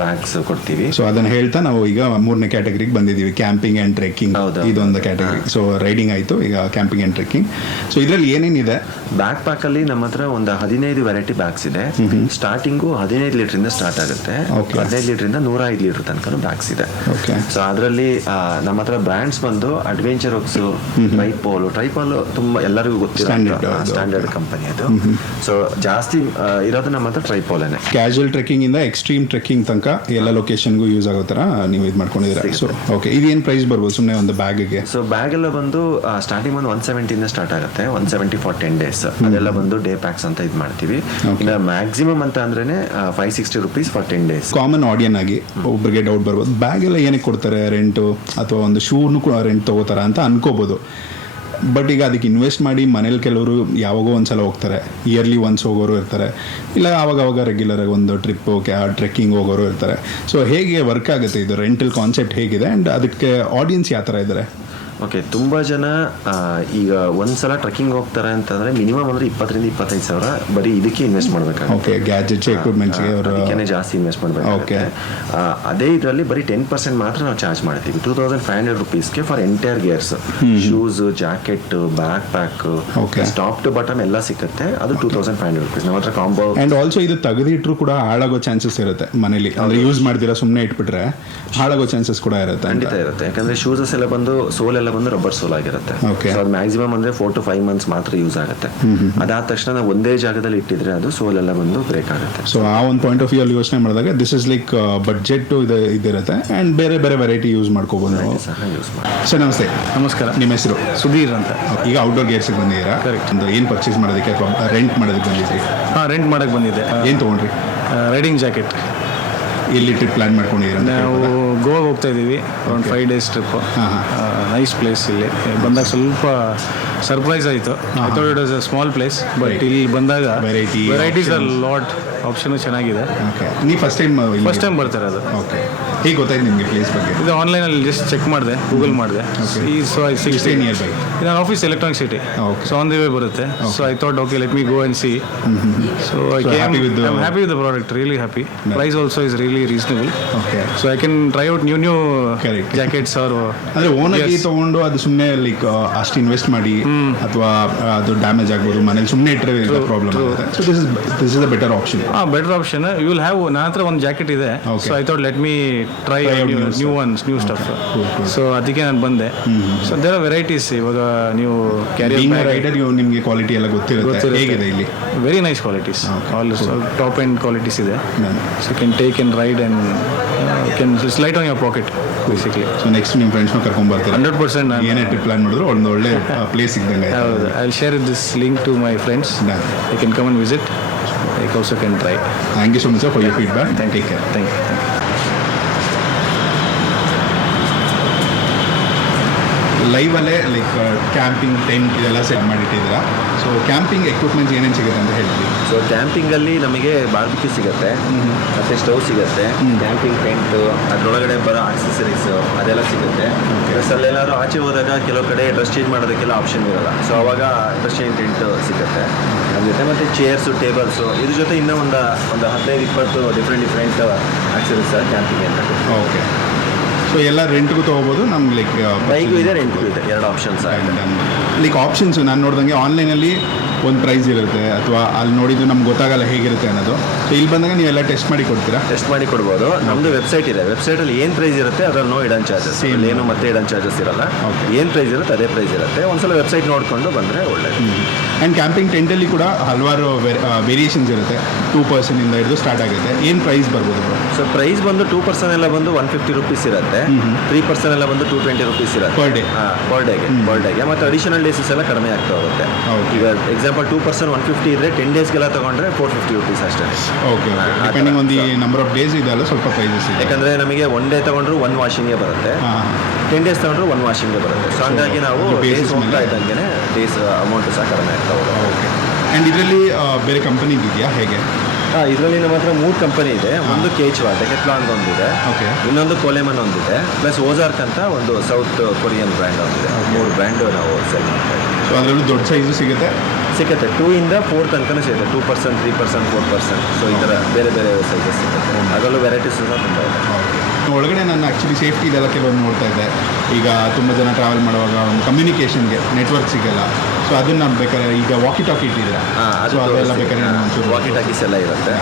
ಬ್ಯಾಗ್ಸ್ ಕೊಡ್ತೀವಿ. ಸೊ ಅದನ್ನ ಹೇಳ್ತಾ ನಾವು ಈಗ 3ನೇ ಕ್ಯಾಟಗರಿಗೆ ಬಂದಿದ್ದೀವಿ, ಕ್ಯಾಂಪಿಂಗ್ ಆ್ಯಂಡ್ ಟ್ರೆಕ್ಕಿಂಗ್. ಇದೊಂದು ಕ್ಯಾಟಗರಿ. ಸೊ ರೈಡಿಂಗ್ ಆಯಿತು, ಈಗ ಕ್ಯಾಂಪಿಂಗ್ ಆ್ಯಂಡ್ ಟ್ರೆಕ್ಕಿಂಗ್. ಸೊ ಇದರಲ್ಲಿ ಏನೇನಿದೆ? ಬ್ಯಾಕ್ ಪ್ಯಾಕಲ್ಲಿ ನಮ್ಮ ಹತ್ರ ಒಂದು 15 ವೆರೈಟಿ ಬ್ಯಾಗ್ಸ್ ಇದೆ. ಸ್ಟಾರ್ಟಿಂಗು 15 ಲೀಟರ್ ಸ್ಟಾರ್ಟ್ ಆಗುತ್ತೆ. 15 ಲೀಟರ್ 105 ಲೀಟರ್ ತನಕ ಬ್ಯಾಗ್ಸ್ ಇದೆ. ಸೊ ಅದರಲ್ಲಿ ನಮ್ಮ ಹತ್ರ ಬ್ರ್ಯಾಂಡ್ಸ್ ಬಂದು ಅಡ್ವೆಂಚರ್ ವರ್ಕ್ಸ್, ಟ್ರೈಪಾಲ್ ತುಂಬಾ ಎಲ್ಲರಿಗೂ ಗೊತ್ತಿರೋ ಸ್ಟ್ಯಾಂಡರ್ಡ್ ಕಂಪನಿ ಅದು. ಸೊ ಜಾಸ್ತಿ ಇರೋದು ನಮ್ಮ ಹತ್ರ ಟ್ರೈಪಾಲೇನೆ. ಕ್ಯಾಶುವಲ್ ಟ್ರೆಕ್ಕಿಂಗ್ ಇಂದ ಎಕ್ಸ್ಟ್ರೀಮ್ ಟ್ರೆಕ್ಕಿಂಗ್ ತನಕ ಎಲ್ಲ ಲೊಕೇಶನ್ಗೂ ಯೂಸ್ ಆಗೋ ಥರ ನೀವು ಇದು ಮಾಡ್ಕೊಂಡಿದ್ದೀರಾ. ಸೊ ಓಕೆ, ಇದು ಏನು ಪ್ರೈಸ್ ಬರ್ಬೋದು ಸುಮ್ಮನೆ ಒಂದು ಬ್ಯಾಗ್ಗೆ? ಸೊ ಬ್ಯಾಗ್ ಎಲ್ಲ ಬಂದು ಸ್ಟಾರ್ಟಿಂಗ್ ಒಂದು 170 ಸ್ಟಾರ್ಟ್ ಆಗುತ್ತೆ. 170 for 10 days. ಅದೆಲ್ಲ ಬಂದು ಡೇ ಪ್ಯಾಕ್ಸ್ ಅಂತ ಇದು ಮಾಡ್ತೀವಿ. ಇನ್ನು ಮ್ಯಾಕ್ಸಿಮಮ್ ಅಂತ ಅಂದ್ರೇನೆ 560 rupees for 10 days. ಕಾಮನ್ ಆಡಿಯನ್ ಆಗಿ ಒಬ್ಬರಿಗೆ ಡೌಟ್ ಬರ್ಬೋದು, ಬ್ಯಾಗ್ ಎಲ್ಲ ಏನಕ್ಕೆ ಕೊಡ್ತಾರೆ ರೆಂಟು, ಅಥವಾ ಒಂದು ಶೂನು ಕೂಡ ರೆಂಟ್ ತಗೋತಾರ ಅಂತ ಅನ್ಕೋಬೋದು. ಬಟ್ ಈಗ ಅದಕ್ಕೆ ಇನ್ವೆಸ್ಟ್ ಮಾಡಿ ಮನೇಲಿ ಕೆಲವರು ಯಾವಾಗೋ ಒಂದ್ಸಲ ಹೋಗ್ತಾರೆ, ಇಯರ್ಲಿ ಒನ್ಸ್ ಹೋಗೋರು ಇರ್ತಾರೆ, ಇಲ್ಲ ಆವಾಗ ರೆಗ್ಯುಲರ್ ಆಗಿ ಒಂದು ಟ್ರಿಪ್ಪು ಟ್ರೆಕ್ಕಿಂಗ್ ಹೋಗೋರು ಇರ್ತಾರೆ. ಸೊ ಹೇಗೆ ವರ್ಕ್ ಆಗುತ್ತೆ ಇದು ರೆಂಟಲ್ ಕಾನ್ಸೆಪ್ಟ್ ಹೇಗಿದೆ, ಆ್ಯಂಡ್ ಅದಕ್ಕೆ ಆಡಿಯನ್ಸ್ ಯಾವ ಥರ ಇದ್ದಾರೆ? ಓಕೆ, ತುಂಬ ಜನ ಈಗ ಒಂದ್ಸಲ ಟ್ರೆಕ್ಕಿಂಗ್ ಹೋಗ್ತಾರೆ ಅಂತಂದ್ರೆ ಮಿನಿಮಮ್ ಅಂದ್ರೆ 20,000-25,000 ಸಾವಿರ ಬರೀ ಇದಕ್ಕೆ ಇನ್ವೆಸ್ಟ್ ಮಾಡಬೇಕಾಗುತ್ತೆ. ಓಕೆ, ಗ್ಯಾಜೆಟ್ಸ್ ಎಕ್ವಿಪ್ಮೆಂಟ್ಸ್ಗೆ ಅದಕ್ಕೆ ಜಾಸ್ತಿ ಇನ್ವೆಸ್ಟ್ ಮಾಡಬೇಕಾಗುತ್ತೆ. ಅದೇ ಇದರಲ್ಲಿ ಬರೀ 10% ಮಾತ್ರ ನಾವು ಚಾರ್ಜ್ ಮಾಡ್ತೀವಿ. 2,500 rupeesಗೆ for entire gears, shoes, jacket, back pack, top to bottom ಎಲ್ಲ ಸಿಗುತ್ತೆ. ಅದು 2,500 rupees ನಮ್ಮ ಹತ್ರ ಕಾಂಬೋ. ಆ್ಯಂಡ್ ಆಲ್ಸೋ ಇದು ತೆಗೆದಿಟ್ರು ಕೂಡ ಹಾಳಾಗೋ ಚಾನ್ಸಸ್ ಇರುತ್ತೆ ಮನೇಲಿ, ಅಂದ್ರೆ ಯೂಸ್ ಮಾಡ್ತೀರಾ ಸುಮ್ಮನೆ ಇಟ್ಬಿಟ್ರೆ ಹಾಳಾಗೋ ಚಾನ್ಸಸ್ ಕೂಡ ಇರುತ್ತೆ. ಖಂಡಿತ ಇರುತ್ತೆ, ಯಾಕಂದ್ರೆ ಶೂಸಸ್ ಎಲ್ಲ ಬಂದು ಸೋಲ್ ಎಲ್ಲ ಬಂದು ರಬ್ಬರ್ ಸೋಲ್ ಆಗಿರುತ್ತೆ. ಸೊ ಅದು ಮ್ಯಾಕ್ಸಿಮಮ್ ಅಂದ್ರೆ 4 to 5 months ಮಾತ್ರ ಯೂಸ್ ಆಗುತ್ತೆ. ಅದಾದ ತಕ್ಷಣ ನಾವು ಒಂದೇ ಜಾಗದಲ್ಲಿ ಇಟ್ಟಿದ್ರೆ ಅದು ಸೋಲ್ ಎಲ್ಲ ಬಂದು ಬ್ರೇಕ್ ಆಗುತ್ತೆ. ಸೊ ಆ ಒಂದು ಪಾಯಿಂಟ್ ಆಫ್ ವ್ಯೂ ಅಲ್ಲಿ ಯೋಚನೆ ಮಾಡಿದಾಗ ದಿಸ್ ಇಸ್ ಲೈಕ್ ಬಡ್ಜೆಟ್ ಇದಿರುತ್ತೆ, ಆ್ಯಂಡ್ ಬೇರೆ ಬೇರೆ ವೆರೈಟಿ ಯೂಸ್ ಮಾಡ್ಕೋಬೋದು ನಾವು. ಸರ್ ನಮಸ್ತೆ. ನಮಸ್ಕಾರ. ನಿಮ್ಮ ಹೆಸರು? ಸುಧೀರ್ ಅಂತ. ಈಗ ಔಟ್ಡೋರ್ ಗೇರ್ಸ್ಗೆ ಬಂದಿದ್ದೀರಾ? ಕರೆಕ್ಟ್. ಏನು ಪರ್ಚೇಸ್ ಮಾಡೋದಕ್ಕೆ ಅಥವಾ ರೆಂಟ್ ಮಾಡೋದಕ್ಕೆ ಬಂದಿದ್ರಿ? ರೆಂಟ್ ಮಾಡಕ್ಕೆ ಬಂದಿದ್ದೆ. ಏನು ತೊಗೊಂಡ್ರಿ? Riding jacket. ಎಲ್ಲಿ ಟ್ರಿಪ್ ಪ್ಲಾನ್ ಮಾಡ್ಕೊಂಡಿದ್ದೀರಾ? ನಾವು ಗೋವಾ ಹೋಗ್ತಾ ಇದ್ದೀವಿ, ಒಂದು 5 days ಟ್ರಿಪ್ಪು. Nice place. ಇಲ್ಲಿ ಬಂದಾಗ ಸ್ವಲ್ಪ ಸರ್ಪ್ರೈಸ್ ಆಯಿತು. I thought it was a small place, but ಇಲ್ಲಿ ಬಂದಾಗ ವೆರೈಟೀಸ್ ಆರ್ ಲಾಟ್, ಆಪ್ಷನು ಚೆನ್ನಾಗಿದೆ. ಓಕೆ, ನೀವು ಫಸ್ಟ್ ಟೈಮ್ ಬರ್ತಾರೆ ಅದು. ಓಕೆ, ಹೇಗೆ ಗೊತ್ತಾಯ್ತು ನಿಮಗೆ ಪ್ಲೇಸ್ ಬಗ್ಗೆ? ಇದು ಆನ್ಲೈನಲ್ಲಿ ಜಸ್ಟ್ ಚೆಕ್ ಮಾಡಿದೆ, ಗೂಗಲ್ ಮಾಡಿದೆ. ಸೊ ಐ 16 ನಿಯರ್ ಬೈ ನನ್ನ office Electronic City. So on the way ಬರುತ್ತೆ. So I thought okay, let me go and see. So I am happy with the product, really happy. Price also is really reasonable. Okay, so I can try out new jackets. ಅವರು ಅಂದರೆ ಓನಾಗಿ ತೊಗೊಂಡು ಅದು ಸುಮ್ಮನೆ like ಅಷ್ಟು invest ಮಾಡಿ ಅಥವಾ ಅದು damage ಆಗ್ಬೋದು, ಮನೇಲಿ ಸುಮ್ಮನೆ ಇಟ್ಟರೆ ಪ್ರಾಬ್ಲಮ್ ಆಗುತ್ತೆ. So this is a better option. Better option. You will have, ನನ್ನ ಹತ್ರ ಒಂದು ಜಾಕೆಟ್ ಇದೆ. So I thought let me try new stuff. So ಅದಕ್ಕೆ ನಾನು ಬಂದೆ. So there are varieties. ಇವಾಗ ನೀವು ಕ್ಯಾರಿಯರ್ ರೈಡರ್ ನಿಮಗೆ ಕ್ವಾಲಿಟಿ ಎಲ್ಲ ಗೊತ್ತಿರುತ್ತೆ. ಹೇಗಿದೆ ಇಲ್ಲಿ? Very nice qualities, all top end qualities ಇದೆ. So can take and ride and can slight on your pocket basically. So next ನಿಮ್ಮ ಫ್ರೆಂಡ್ಸ್ನ ಕರ್ಕೊಂಡ್ಬರ್ತಾರೆ? 100%. ಏನೇ ಟ್ರಿಪ್ ಪ್ಲಾನ್ ಮಾಡಿದ್ರು ಒಂದು ಒಳ್ಳೆ ಪ್ಲೇಸ್ ಸಿಗ್ದಂಗೆ. ಹೌದು, I will share this link to my friends. I can come and visit. I also can try. Thank you so much, sir, for your feedback. Take care. Thank you. ಲೈವಲ್ಲೇ like camping tent ಇದೆಲ್ಲ set ಮಾಡಿಟ್ಟಿದ್ದೀರಾ. So camping equipments ಏನೇನು ಸಿಗುತ್ತೆ ಅಂತ ಹೇಳ್ತೀವಿ? So ಕ್ಯಾಂಪಿಂಗಲ್ಲಿ ನಮಗೆ barbecue ಸಿಗುತ್ತೆ, ಮತ್ತು ಸ್ಟವ್ ಸಿಗುತ್ತೆ, ಕ್ಯಾಂಪಿಂಗ್ ಟೆಂಟು, ಅದರೊಳಗಡೆ ಬರೋ ಆಕ್ಸೆಸರೀಸ್ ಅದೆಲ್ಲ ಸಿಗುತ್ತೆ. ಪ್ಲಸ್ ಅಲ್ಲೆಲ್ಲಾದ್ರೂ ಆಚೆ ಹೋದಾಗ ಕೆಲವು ಕಡೆ ಡ್ರೆಸ್ ಚೇಂಜ್ ಮಾಡೋದಕ್ಕೆಲ್ಲ ಆಪ್ಷನ್ ಇರೋಲ್ಲ. ಸೊ ಅವಾಗ ಡ್ರೆಸ್ ಚೇಂಜ್ ಟೆಂಟ್ ಸಿಗುತ್ತೆ ನಮ್ಮ ಜೊತೆ. ಮತ್ತು ಚೇರ್ಸು, ಟೇಬಲ್ಸು, ಇದ್ರ ಜೊತೆ ಇನ್ನೂ ಒಂದು 15-20 ಡಿಫ್ರೆಂಟ್ ಆಕ್ಸೆಸರೀಸ್ ಕ್ಯಾಂಪಿಂಗ್ ಅಂತ. ಓಕೆ, ಸೊ ಎಲ್ಲ ರೆಂಟ್ಗೂ ತೊಗೋಬೋದು ನಮ್ಗೆ? ಲೈಕ್ ಬೈಕು ಇದೆ, ರೆಂಟ್ಗೂ ಇದೆ, 2 ಆಪ್ಷನ್ಸ್. ಲೈಕ್ ಆಪ್ಷನ್ಸು ನಾನು ನೋಡಿದಂಗೆ ಆನ್ಲೈನಲ್ಲಿ ಒಂದು ಪ್ರೈಸ್ ಇರುತ್ತೆ, ಅಥವಾ ಅಲ್ಲಿ ನೋಡಿದ್ದು ನಮ್ಗೆ ಗೊತ್ತಾಗಲ್ಲ ಹೇಗಿರುತ್ತೆ ಅನ್ನೋದು. ಸೊ ಇಲ್ಲಿ ಬಂದಾಗ ನೀವೆಲ್ಲ ಟೆಸ್ಟ್ ಮಾಡಿ ಕೊಡ್ತೀರಾ? ಟೆಸ್ಟ್ ಮಾಡಿ ಕೊಡ್ಬೋದು. ನಮ್ಮದು ವೆಬ್ಸೈಟ್ ಇದೆ, ವೆಬ್ಸೈಟಲ್ಲಿ ಏನು ಪ್ರೈಸ್ ಇರುತ್ತೆ ಅದರಲ್ಲಿ ನೋ ಇಡನ್ ಚಾರ್ಜಸ್, ಏನು ಮತ್ತೆ ಇಡನ್ ಚಾರ್ಜಸ್ ಇರಲ್ಲ. ಏನು ಪ್ರೈಸ್ ಇರುತ್ತೆ ಅದೇ ಪ್ರೈಸ್ ಇರುತ್ತೆ. ಒಂದ್ಸಲ ವೆಬ್ಸೈಟ್ ನೋಡಿಕೊಂಡು ಬಂದರೆ ಒಳ್ಳೆಯದು. ಆ್ಯಂಡ್ ಕ್ಯಾಂಪಿಂಗ್ ಟೆಂಟಲ್ಲಿ ಕೂಡ ಹಲವಾರು ವೇರಿಯೇಷನ್ಸ್ ಇರುತ್ತೆ. 2% ಇಂದ ಹಿಡಿದು ಸ್ಟಾರ್ಟ್ ಆಗುತ್ತೆ. ಏನು ಪ್ರೈಸ್ ಬರ್ಬೋದು bro? ಸೊ ಪ್ರೈಸ್ ಬಂದು 2% ಎಲ್ಲ ಬಂದು 150 ರುಪೀಸ್ ಇರುತ್ತೆ, 3% ಎಲ್ಲ ಬಂದು 220 ರುಪೀಸ್ ಇರುತ್ತೆ Per day? ಪರ್ ಡೇಗೆ. ಮತ್ತು ಅಡಿಷನಲ್ ಡೇಸಸ್ ಎಲ್ಲ ಕಡಿಮೆ ಆಗ್ತಾ ಹೋಗುತ್ತೆ. ಹೌದು. ಈಗ ಎಕ್ಸಾಂಪಲ್ 2% 150 ಇದ್ರೆ 10 ಡೇಸ್ಗೆಲ್ಲ ತಗೊಂಡ್ರೆ 450 ರುಪೀಸ್ ಅಷ್ಟೇ. Okay, depending on the number of days ಇದೆಲ್ಲ ಸ್ವಲ್ಪ ಪ್ರೈಸಸ್ ಇದೆ. ಯಾಕಂದರೆ ನಮಗೆ 1 ಡೇ ತಗೊಂಡ್ರು 1 ವಾಷಿಂಗೇ ಬರುತ್ತೆ, 10 ಡೇಸ್ ತಗೊಂಡ್ರು 1 ವಾಷಿಂಗೇ ಬರುತ್ತೆ. ಸೊ ಹಂಗಾಗಿ ನಾವು ಡೇಸ್ ಹೋಗ್ತಾ ಇದ್ದಂಗೆ ಡೇಸ್ ಅಮೌಂಟ್ ಸಹ ಕಡಿಮೆ ಆಗ್ತಾ ಹೋಗುತ್ತೆ. ಓಕೆ. ಆ್ಯಂಡ್ ಇದರಲ್ಲಿ ಬೇರೆ ಕಂಪನಿ ಇದೆಯಾ ಹೇಗೆ? ಇದರಲ್ಲಿ ನಮ್ಮ ಹತ್ರ 3 ಕಂಪನಿ ಇದೆ. ಒಂದು ಕೇಚ್ವಾ ಡೆಕೆತ್ಲಾನ್ ಒಂದಿದೆ, ಓಕೆ, ಇನ್ನೊಂದು ಕೋಲೆಮನ್ ಒಂದಿದೆ, ಪ್ಲಸ್ ಓಜಾರ್ಕ್ ಅಂತ ಒಂದು ಸೌತ್ ಕೊರಿಯನ್ ಬ್ರ್ಯಾಂಡ್ ಒಂದಿದೆ. 3 ಬ್ರ್ಯಾಂಡ್ ನಾವು ಸೆಲ್ ಮಾಡ್ತಾ ಇದ್ದೀವಿ. ಸೊ ಅದರಲ್ಲೂ ದೊಡ್ಡ ಸೈಜು ಸಿಗುತ್ತೆ? ಸಿಗುತ್ತೆ, 2 ಇಂದ 4 ತನಕನೂ ಸಿಗುತ್ತೆ. 2%, 3%, 4%. ಸೊ ಈ ಥರ ಬೇರೆ ಬೇರೆ ಸೈಜಸ್ ಸಿಗುತ್ತೆ. ಅದರಲ್ಲೂ ವೆರೈಟೀಸ್ ಸಹ ತುಂಬ ಇದೆ. ಒಳಗಡೆ ನಾನು ಆ್ಯಕ್ಚುಲಿ ಸೇಫ್ಟಿ ಇದೆಲ್ಲ ಕೆಲವೊಂದು ನೋಡ್ತಾ ಇದ್ದೆ. ಈಗ ತುಂಬ ಜನ ಟ್ರಾವೆಲ್ ಮಾಡುವಾಗ ಒಂದು ಕಮ್ಯುನಿಕೇಷನ್ಗೆ ನೆಟ್ವರ್ಕ್ ಸಿಗಲ್ಲ. ಸೊ ಅದನ್ನು ಬೇಕಾದ್ರೆ ಈಗ ವಾಕಿ ಟಾಕಿ ಇಟ್ಟಿದ್ದೀರಾ? ಸೊ ಅದೆಲ್ಲ ಬೇಕಾದ್ರೆ ಒಂಚೂರು ವಾಕಿ ಟಾಕೀಸ್ ಎಲ್ಲ ಇರುತ್ತೆ.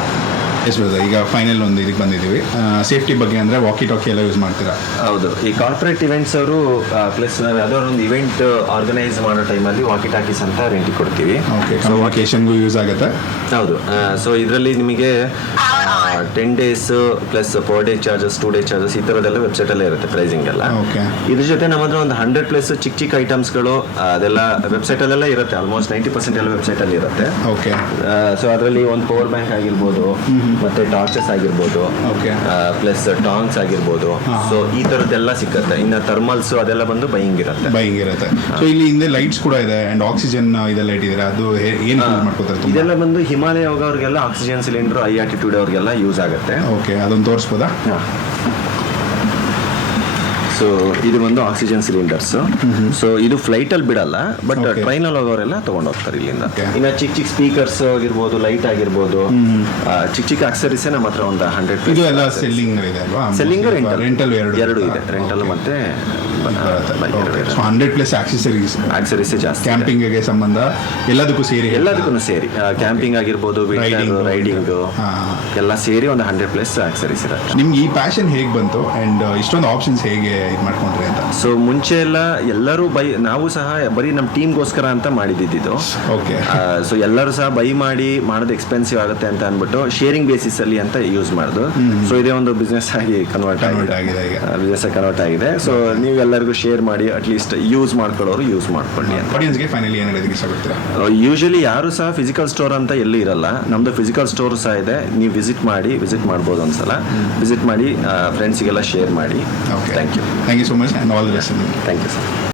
ಎಸ್ ಬ್ರದರ್, ಈಗ ಫೈನಲ್ ಒಂದು ಇದಕ್ಕೆ ಬಂದಿದ್ದೀವಿ. ಸೇಫ್ಟಿ ಬಗ್ಗೆ ಅಂದರೆ ವಾಕಿ ಟಾಕಿ ಎಲ್ಲ ಯೂಸ್ ಮಾಡ್ತೀರಾ? ಹೌದು, ಈ ಕಾರ್ಪೊರೇಟ್ ಇವೆಂಟ್ಸ್ ಅವರು ಪ್ಲಸ್ ನಾವು ಯಾವ್ದಾದ್ರು ಒಂದು ಇವೆಂಟ್ ಆರ್ಗನೈಸ್ ಮಾಡೋ ಟೈಮಲ್ಲಿ ವಾಕಿ ಟಾಕೀಸ್ ಅಂತ ರೆಂಟಿಗೆ ಕೊಡ್ತೀವಿ. ಓಕೆ, ಕಮ್ಯುನಿಕೇಷನ್ಗೂ ಯೂಸ್ ಆಗುತ್ತೆ. ಹೌದು. ಸೊ ಇದರಲ್ಲಿ ನಿಮಗೆ 10 days plus per day charges, 2 day charges ಈ ಥರದ್ದೆಲ್ಲ ವೆಬ್ಸೈಟಲ್ಲೇ ಇರುತ್ತೆ ಪ್ರೈಸಿಂಗ್ ಎಲ್ಲ. ಓಕೆ. ಇದ್ರ ಜೊತೆ ನಮ್ಮ ಹತ್ರ ಒಂದು 100+ ಚಿಕ್ಕ ಚಿಕ್ಕ ಐಟಮ್ಸ್ಗಳು ಅದೆಲ್ಲ ವೆಬ್ಸೈಟಲ್ಲೆಲ್ಲ ಇರುತ್ತೆ. ಆಲ್ಮೋಸ್ಟ್ 90% ಎಲ್ಲ ವೆಬ್ಸೈಟಲ್ಲಿ ಇರುತ್ತೆ. ಓಕೆ. ಸೊ ಅದರಲ್ಲಿ ಒಂದು ಪವರ್ ಬ್ಯಾಂಕ್ ಆಗಿರ್ಬೋದು, ಮತ್ತೆ ಟಾರ್ಚಸ್ ಆಗಿರ್ಬೋದು, ಓಕೆ, ಪ್ಲಸ್ ಟಾಂಗ್ಸ್ ಆಗಿರ್ಬೋದು. ಸೊ ಈ ಥರದ್ದೆಲ್ಲ ಸಿಕ್ಕತ್ತೆ. ಇನ್ನು ಥರ್ಮಲ್ಸ್ ಅದೆಲ್ಲ ಬಂದು ಬೈಯಿಂಗ್ ಇರುತ್ತೆ. ಸೊ ಇಲ್ಲಿ ಹಿಂದೆ ಲೈಟ್ಸ್ ಕೂಡ ಇದೆ ಆ್ಯಂಡ್ ಆಕ್ಸಿಜನ್ ಇದೆಲ್ಲ ಇಟ್ಟಿದ್ದೀರಾ? ಅದು ಏನು ಯೂಸ್ ಮಾಡ್ಕೋತಾರೆ? ಇದೆಲ್ಲ ಬಂದು ಹಿಮಾಲಯ ಹೋಗೋರಿಗೆಲ್ಲ ಆಕ್ಸಿಜನ್ ಸಿಲಿಂಡರ್, ಹೈ ಆಟಿಟ್ಯೂಡ್ ಅವ್ರಿಗೆಲ್ಲ ಯೂಸ್ ಆಗುತ್ತೆ. ಓಕೆ, ಅದೊಂದು ತೋರಿಸ್ಬೋದಾ? ಸೊ ಇದು ಒಂದು ಆಕ್ಸಿಜನ್ ಸಿಲಿಂಡರ್ಸ್. ಸೊ ಇದು ಫ್ಲೈಟ್ ಅಲ್ಲಿ ಬಿಡಲ್ಲ, ಬಟ್ ಟ್ರೈನ್ ಅಲ್ಲಿ ಹೋಗೋರೆಲ್ಲ ತಗೊಂಡು ಹೋಗ್ತಾರೆ ಇಲ್ಲಿಂದ. ಇನ್ನು ಚಿಕ್ಕ ಚಿಕ್ಕ ಸ್ಪೀಕರ್ಸ್ ಆಗಿರ್ಬೋದು, ಲೈಟ್ ಆಗಿರ್ಬೋದು, ಚಿಕ್ಕ ಚಿಕ್ಕ ಆಕ್ಸರೀಸ್ ನಮ್ಮ ಹತ್ರ ಒಂದು 100. ಇದು ಎಲ್ಲ ಸೆಲ್ಲಿಂಗ್ ಇದೆ ಅಲ್ವಾ? ಸೆಲ್ಲಿಂಗ್, ರೆಂಟಲ್ ಎರಡು ಇದೆ. ರೆಂಟಲ್ ಮತ್ತೆ 100+ ಆಕ್ಸರೀಸ್ ಜಾಸ್ತಿ. ಕ್ಯಾಂಪಿಂಗ್ಗೆ ಸಂಬಂಧ ಎಲ್ಲದಕ್ಕೂ ಸೇರಿ ಕ್ಯಾಂಪಿಂಗ್ ಆಗಿರ್ಬೋದು, ರೈಡಿಂಗ್ ಎಲ್ಲ ಸೇರಿ ಒಂದು 100+ ಆಕ್ಸರೀಸ್ ಇರುತ್ತೆ. ನಿಮ್ಗೆ ಈ ಪ್ಯಾಷನ್ ಹೇಗೆ ಬಂತು ಆ್ಯಂಡ್ ಇಷ್ಟೊಂದು ಆಪ್ಷನ್ಸ್ ಹೇಗೆ ಇದು ಮಾಡ್ಕೊಂಡ್ರಿ ಅಂತ? ಸೊ ಮುಂಚೆ ಎಲ್ಲ ಎಲ್ಲರೂ ನಾವು ಸಹ ಬರೀ ನಮ್ಮ ಟೀಮ್ಗೋಸ್ಕರ ಅಂತ ಮಾಡಿದ್ದು. ಓಕೆ. ಸೊ ಎಲ್ಲರೂ ಸಹ ಮಾಡೋದು ಎಕ್ಸ್ಪೆನ್ಸಿವ್ ಆಗುತ್ತೆ ಅಂತ ಅಂದ್ಬಿಟ್ಟು ಶೇರಿಂಗ್ ಬೇಸಿಸ್ ಅಲ್ಲಿ ಅಂತ ಯೂಸ್ ಮಾಡೋದು. ಸೊ ಇದೇ ಒಂದು ಬಿಸ್ನೆಸ್ ಆಗಿ ಕನ್ವರ್ಟ್ ಆಗಿದೆ. ಸೊ ನೀವು ಎಲ್ಲರಿಗೂ ಶೇರ್ ಮಾಡಿ, ಅಟ್ಲೀಸ್ಟ್ ಯೂಸ್ ಮಾಡ್ಕೊಳ್ಳೋರು ಯೂಸ್ ಮಾಡ್ಕೊಳ್ಳಿ ಅಂತ. ಆಡಿಯನ್ಸ್ಗೆ ಫೈನಲಿ ಏನು ಹೇಳೋದಕ್ಕೆ ಇಷ್ಟಪಡ್ತೀರಾ? ಯೂಶಲಿ ಯಾರು ಸಹ ಫಿಸಿಕಲ್ ಸ್ಟೋರ್ ಅಂತ ಎಲ್ಲಿ ಇರಲ್ಲ. ನಮ್ದು ಫಿಸಿಕಲ್ ಸ್ಟೋರ್ ಸಹ ಇದೆ. ನೀವು ವಿಸಿಟ್ ಮಾಡ್ಬೋದು ಒಂದ್ಸಲ. ವಿಸಿಟ್ ಮಾಡಿ ಫ್ರೆಂಡ್ಸಿಗೆಲ್ಲ ಶೇರ್ ಮಾಡಿ. Okay, thank you so much and all the best. Thank you sir.